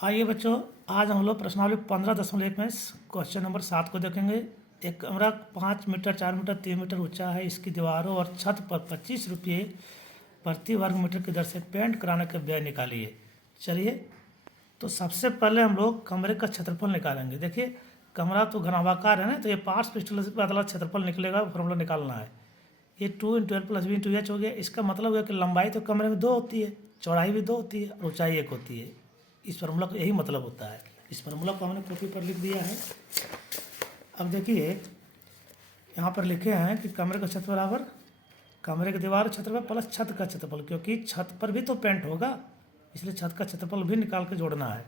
आइए बच्चों, आज हम लोग प्रश्नावली 15.1 में क्वेश्चन नंबर 7 को देखेंगे। एक कमरा 5 मीटर 4 मीटर 3 मीटर ऊंचा है। इसकी दीवारों और छत पर 25 रुपये प्रति वर्ग मीटर की दर से पेंट कराने का व्यय निकालिए। चलिए, तो सबसे पहले हम लोग कमरे का क्षेत्रफल निकालेंगे। देखिए, कमरा तो घनाभाकार है ना, तो ये पार्ट्स पिस्टल से पता क्षेत्रफल निकलेगा, फॉर्मूला निकालना है। ये 2 × L + B × H हो गया। इसका मतलब है कि लंबाई तो कमरे में 2 होती है, चौड़ाई भी 2 होती है और ऊंचाई 1 होती है। इस फार्मूला का यही मतलब होता है। इस फार्मूला को हमने कॉपी पर लिख दिया है। अब देखिए, यहाँ पर लिखे हैं कि कमरे का क्षेत्रफल बराबर कमरे की दीवार क्षेत्रफल प्लस छत का क्षेत्रफल, क्योंकि छत पर भी तो पेंट होगा, इसलिए छत का क्षेत्रफल भी निकाल के जोड़ना है।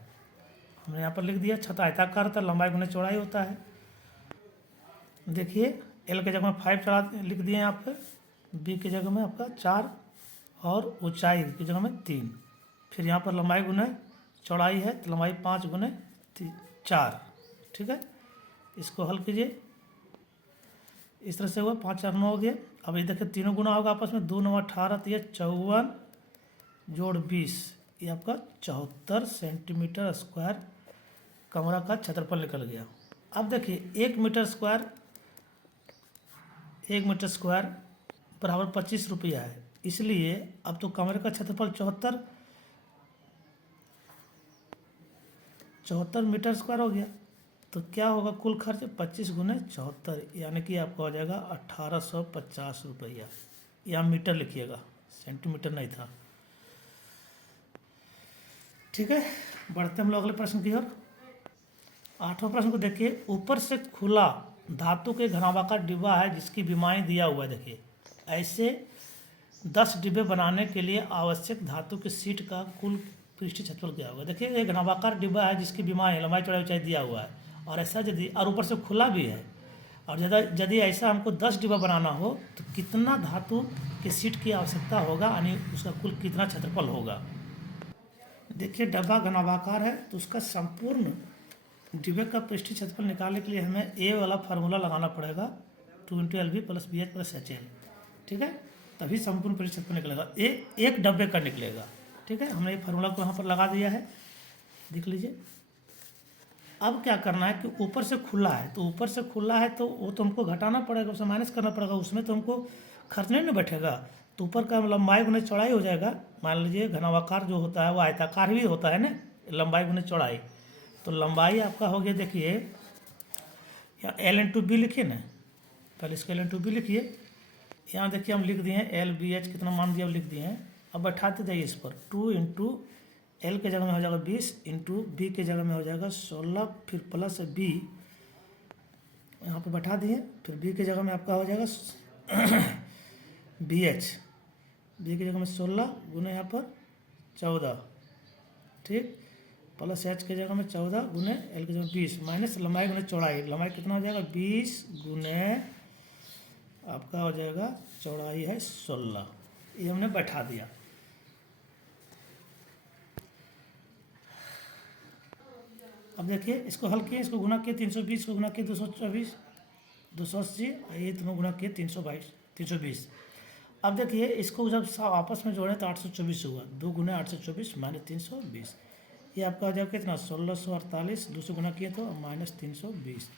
हमने यहाँ पर लिख दिया, छत आयताकार होता है, लंबाई गुने चौड़ाई होता है। देखिए, एल के जगह में 5 चढ़ा लिख दिए यहाँ पे, बी की जगह में आपका 4 और ऊंचाई की जगह में 3। फिर यहाँ पर लंबाई गुने चौड़ाई है, तो लंबाई 5 × 4। ठीक है, इसको हल कीजिए। इस तरह से हुआ, 5 4 9 हो गया। अब ये देखिए, तीनों गुना होगा आपस में, 2 9 18, तो ये 54 जोड़ 20, ये आपका 74 सेंटीमीटर स्क्वायर कमरा का क्षेत्रफल निकल गया। अब देखिए, 1 मीटर स्क्वायर बराबर 25 रुपया है, इसलिए अब तो कमरे का क्षेत्रफल 74 मीटर स्क्वायर हो गया। तो क्या होगा कुल खर्च 25 × 74, यानी कि आपका हो जाएगा 1850 रुपया। यहाँ मीटर लिखिएगा, सेंटीमीटर नहीं था। ठीक है, बढ़ते हम लोग अगले प्रश्न की ओर। 8वां प्रश्न को देखिए, ऊपर से खुला धातु के घनाभाकार डिब्बा है जिसकी विमाएँ दिया हुआ है। देखिए, ऐसे 10 डिब्बे बनाने के लिए आवश्यक धातु की सीट का कुल पृष्ठीय क्षेत्रफल क्या होगा। देखिए, ये घनाभाकार डिब्बा है जिसकी विमाएँ लंबाई चौड़ाई ऊंचाई दिया हुआ है, और ऐसा यदि और ऊपर से खुला भी है, और यदि ऐसा हमको 10 डिब्बा बनाना हो तो कितना धातु की सीट की आवश्यकता होगा, यानी उसका कुल कितना क्षेत्रफल होगा। देखिए, डब्बा घनाभाकार है तो उसका संपूर्ण डिब्बे का पृष्ठीय क्षेत्रफल निकालने के लिए हमें ए वाला फार्मूला लगाना पड़ेगा, 2 × LB + BH + HL। ठीक है, तभी संपूर्ण पृष्ठीय क्षेत्रफल निकलेगा। एक डब्बे का निकलेगा। ठीक है, हमने ये फार्मूला को यहाँ पर लगा दिया है, देख लीजिए। अब क्या करना है कि ऊपर से खुला है, तो ऊपर से खुला है तो वो तो हमको घटाना पड़ेगा, उसे माइनस करना पड़ेगा, उसमें तो हमको खर्च नहीं ना बैठेगा। तो ऊपर का लंबाई गुने चौड़ाई हो जाएगा। मान लीजिए घनाभाकार जो होता है वो आयताकार भी होता है ना, लंबाई गुने चौड़ाई। तो लंबाई आपका हो गया, देखिए यहाँ L × B लिखिए ना, पहले इसका L × B लिखिए। यहाँ देखिए हम लिख दिए हैं LBH कितना मान दिया, लिख दिए हैं। अब बैठाते जाइए इस पर, 2 × L के जगह में हो जाएगा 20, × B के जगह में हो जाएगा 16, फिर प्लस B यहाँ पर बैठा दिए। फिर B के जगह में आपका हो जाएगा BH, B की जगह में 16 गुने यहाँ पर 14, ठीक, प्लस H के जगह में 14 गुने L के जगह में 20, माइनस लंबाई गुने चौड़ाई। लंबाई कितना हो जाएगा 20 गुने आपका हो जाएगा चौड़ाई है 16। ये हमने बैठा दिया। अब देखिए, इसको हल किए, इसको गुना किए 320 को गुना किए 224, 280, ये दोनों गुना किए 320। अब देखिए, इसको जब आपस में जोड़ें तो 824 हुआ, 2 × 824 - 320, ये आपका हो जाएगा कितना 1648, 200 गुना किए तो -320।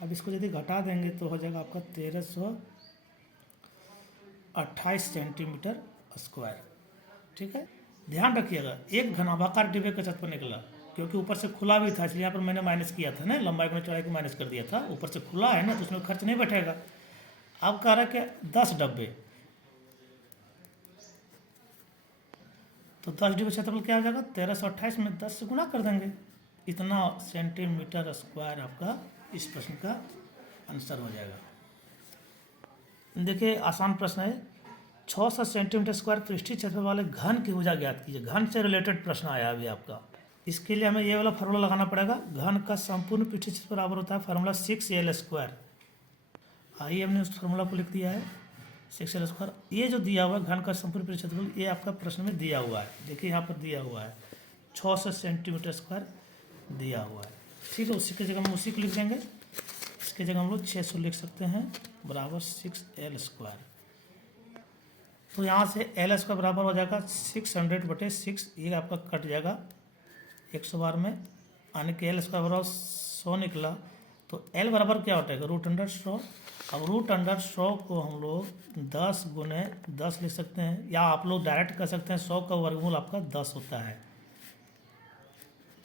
अब इसको यदि घटा देंगे तो हो जाएगा आपका 1328 सेंटीमीटर स्क्वायर। ठीक है, ध्यान रखिएगा, एक घनाभाकार डिब्बे का क्षेत्रफल निकला, क्योंकि ऊपर से खुला भी था, इसलिए यहाँ पर मैंने माइनस किया था ना, लंबाई गुने चौड़ाई को माइनस कर दिया था। ऊपर से खुला है ना, तो उसमें खर्च नहीं बैठेगा। अब कह रहा है कि 10 डब्बे, तो 10 डिब्बे क्षेत्रफल क्या हो जाएगा 1328 में 10 से गुना कर देंगे, इतना सेंटीमीटर स्क्वायर आपका इस प्रश्न का आंसर हो जाएगा। देखिए, आसान प्रश्न है। 600 सेंटीमीटर स्क्वायर पृष्ठीय क्षेत्रफल वाले घन की भुजा ज्ञात कीजिए। घन से रिलेटेड प्रश्न आया अभी आपका। इसके लिए हमें ये वाला फार्मूला लगाना पड़ेगा। घन का संपूर्ण पृष्ठीय क्षेत्रफल बराबर होता है फार्मूला 6L²। आइए, हमने उस फार्मूला को लिख दिया है 6L²। ये जो दिया हुआ है घन का संपूर्ण पृष्ठीय क्षेत्रफल, ये आपका प्रश्न में दिया हुआ है। देखिए, यहाँ पर दिया हुआ है 600 सेंटीमीटर स्क्वायर दिया हुआ है। ठीक है, उसी की जगह हम उसी को लिख देंगे। इसके जगह हम लोग 600 लिख सकते हैं, बराबर 6L²। तो यहाँ से L² बराबर हो जाएगा 600/6, ये आपका कट जाएगा 100 बार में आने के एल स्क्वायर बराबर 100 निकला, तो एल बराबर क्या होता है √100। अब √100 को हम लोग 10 गुने 10 लिख सकते हैं, या आप लोग डायरेक्ट कर सकते हैं 100 का वर्गमूल आपका 10 होता है।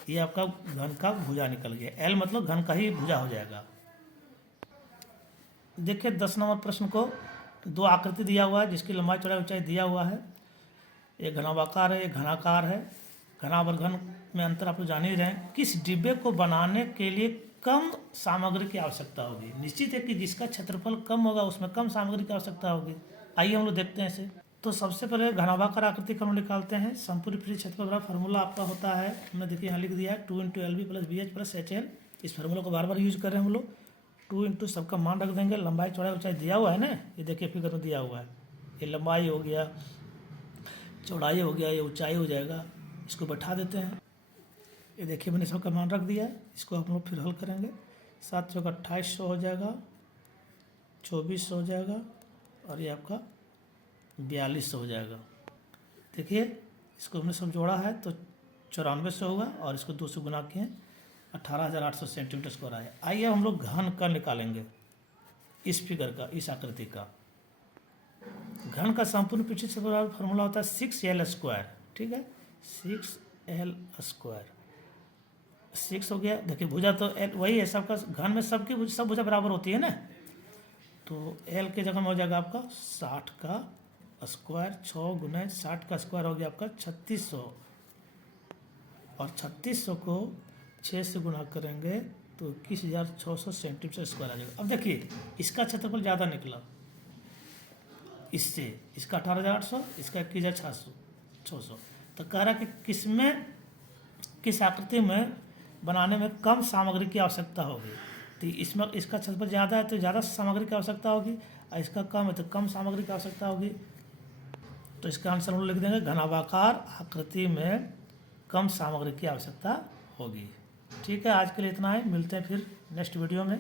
ये आपका घन का भुजा निकल गया, एल मतलब घन का ही भुजा हो जाएगा। देखिए 10 नंबर प्रश्न को, दो आकृति दिया हुआ है जिसकी लंबाई चौड़ाई ऊंचाई दिया हुआ है। एक घनाभाकार है, एक घनाकार है। घना और घन में अंतर आप लोग जान ही रहे हैं। किस डिब्बे को बनाने के लिए कम सामग्री की आवश्यकता होगी? निश्चित है कि जिसका क्षेत्रफल कम होगा उसमें कम सामग्री की आवश्यकता होगी। आइए हम लोग देखते हैं इसे। तो सबसे पहले घनाभाकार आकृति का हम निकालते हैं। संपूर्ण पृष्ठीय क्षेत्रफल बराबर फार्मूला आपका होता है, हमने देखिए यहाँ लिख दिया है 2 × LB + BH + HL। इस फार्मूला को बार बार यूज कर रहे हैं हम लोग। 2 × सबका मान रख देंगे, लंबाई चौड़ाई ऊंचाई दिया हुआ है ना, ये देखिए फिगर में दिया हुआ है। ये लंबाई हो गया, चौड़ाई हो गया, ये ऊंचाई हो जाएगा। इसको बैठा देते हैं। ये देखिए मैंने सबका मान रख दिया है। इसको हम लोग फिर हल करेंगे। 7 × 2800 हो जाएगा, 2400 हो जाएगा, और ये आपका 4200 हो जाएगा। देखिए इसको हमने सब जोड़ा है तो 9400 होगा, और इसको 2 से गुना किए 18,800 सेंटीमीटर स्क्वायर आया। आइए हम लोग घन का निकालेंगे, इस फिगर का, इस आकृति का। घन का संपूर्ण पृष्ठीय क्षेत्रफल फार्मूला होता है 6L²। ठीक है, 6L²। 6 हो गया। देखिए भुजा तो एल वही है सबका, घन में सबकी सब भुजा बराबर होती है ना, तो एल के जगह में हो जाएगा आपका 60 का स्क्वायर। 6 गुने 60 का स्क्वायर हो गया आपका 3600, और 3600 को 6 से गुना करेंगे तो 21,600 सेंटीमीटर स्क्वायर आ जाएगा। अब देखिए इसका क्षेत्रफल ज़्यादा निकला इससे, इसका 18,800, इसका 21,600। तो कह रहा है कि किस आकृति में बनाने में कम सामग्री की आवश्यकता होगी। तो इसमें इसका क्षेत्रफल ज़्यादा है तो ज़्यादा सामग्री की आवश्यकता होगी, और इसका कम है तो कम सामग्री की आवश्यकता होगी। तो इसका आंसर हम लोग लिख देंगे घनाभाकार आकृति में कम सामग्री की आवश्यकता होगी। ठीक है, आज के लिए इतना ही, मिलते हैं फिर नेक्स्ट वीडियो में।